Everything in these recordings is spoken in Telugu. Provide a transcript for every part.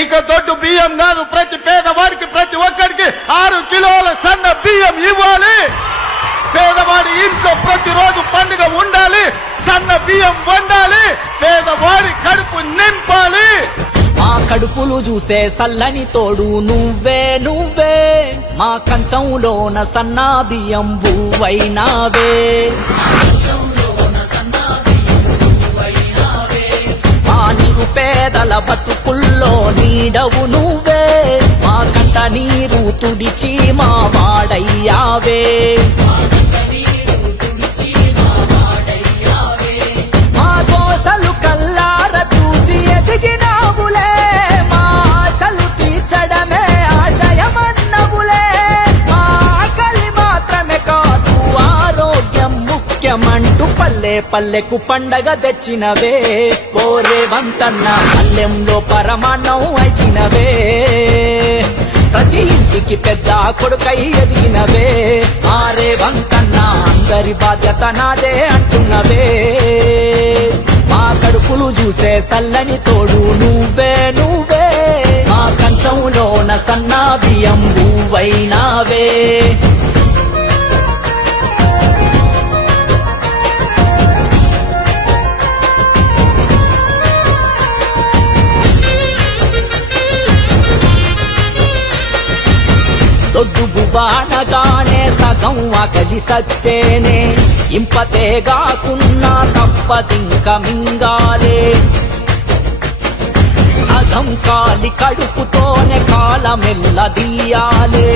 ఇక దొడ్డు బియ్యం కాదు, ప్రతి పేదవాడికి ప్రతి ఒక్కరికి 6 కిలోల సన్న బియ్యం ఇవ్వాలి. పేదవాడి ఇంట్లో ప్రతిరోజు పండుగ ఉండాలి, సన్న బియ్యం వండాలి, పేదవాడి కడుపు నింపాలి. మా కడుపులు చూసే సల్లని తోడు నువ్వే నువ్వే, మా కంచంలోన సన్నా బియ్యం బువ్వైనావే. మా నిరుపేదల బతుకుల్లో నీడవు నువ్వే, మా కంట నీరు తుడిచి మా వాడయ్యావే. మా కోసలు కల్లార చూసి ఎదిగినావులే, మా ఆశలు తీర్చడమే ఆశయమన్నవులే. మా ఆకలి మాత్రమే కాదు ఆరోగ్యం ముఖ్యమంటూ పల్లె పల్లెకు పండగ తెచ్చినవే. కోరే వంతన్న పల్లెంలో పరమాన్నం అయినవే, ప్రతి ఇంటికి పెద్ద కొడుకై ఎదిగినవే. ఆరే వంకన్న అందరి బాధ్యత నాదే అంటున్నవే. మా కడుపులు చూసే సల్లని తోడు నువ్వే నువ్వే, మా కంచంలోన సన్నా బియ్యం బువ్వైనావే. దొడ్డు బువ్వానగానే సగం ఆకలి సచ్చేనే, ఇంపతే గాకున్నా తప్పదింక మింగాలే. సగం కాలి కడుపుతోనే కాలమెల్లదీయాలే,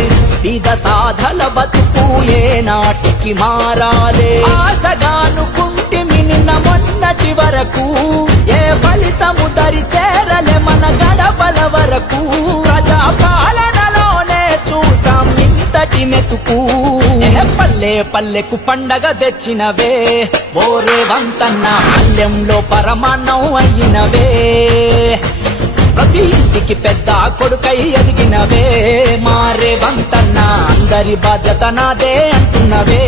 విధ సాధల బతుకు ఏ నాటికి మారాలే. ఆశగానుకుంటిమి నిన్న మొన్నటి వరకు, ఏ ఫలితము దరి చేరలే మన గడపల వరకు. ప్రజాపాలనలోనే చూసాం ఇంతటి మెతుకు, పల్లె పల్లెకు పండగ తెచ్చినవే. ఓరే వంతన్న పల్లెంలో పరమాన్నం అయినవే, ప్రతి ఇంటికి పెద్ద కొడుకై ఎదిగినవే. మారే వంతన్న అందరి బాధ్యత నాదే అంటున్నవే.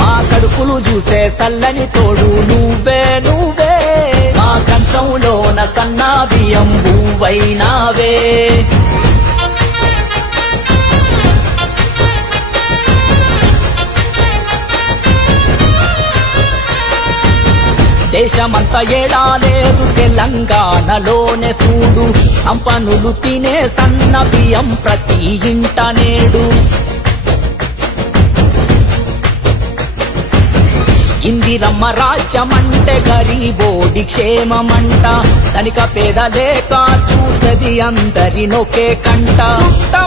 మా కడుపులు చూసే సల్లని తోడు నువ్వే నువ్వే, మా కంచంలోన సన్నా బియ్యం బువ్వైనావే. దేశమంతా ఏడాలేదు తెలంగాణలోనే చూడు, సంపన్నులు తినే సన్న బియ్యం ప్రతి ఇంట నేడు. ఇందిరమ్మ రాజ్యమంటే గరీబోడి క్షేమమంట, ధనిక పేద లేక చూస్తది అందరి నొకే కంట.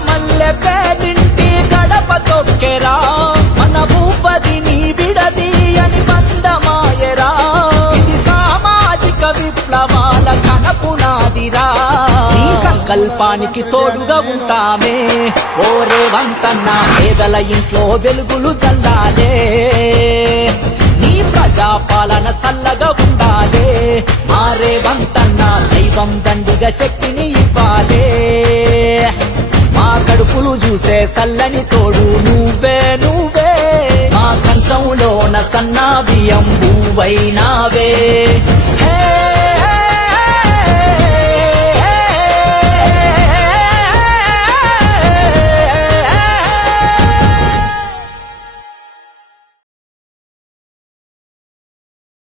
మల్లె పేదింటి గడప తొక్కెరా, మన భూపదిని విడది అని బంధమాయరా. ఇది సామాజిక విప్లవాల కనపునాదిరా, ఈ సంకల్పానికి తోడుగా ఉంటామే. ఓరే వంతన్న పేదల ఇంట్లో వెలుగులు చల్లాలే, నీ ప్రజాపాలన సల్లగా ఉండాలే. మారే వంతన్న దైవం దండిగా శక్తిని ఇవ్వాలే. మా కడుపులు చూసే సల్లని తోడు నువ్వే నువ్వే, మా కంచంలోన సన్నా బియ్యం బువ్వైనావే.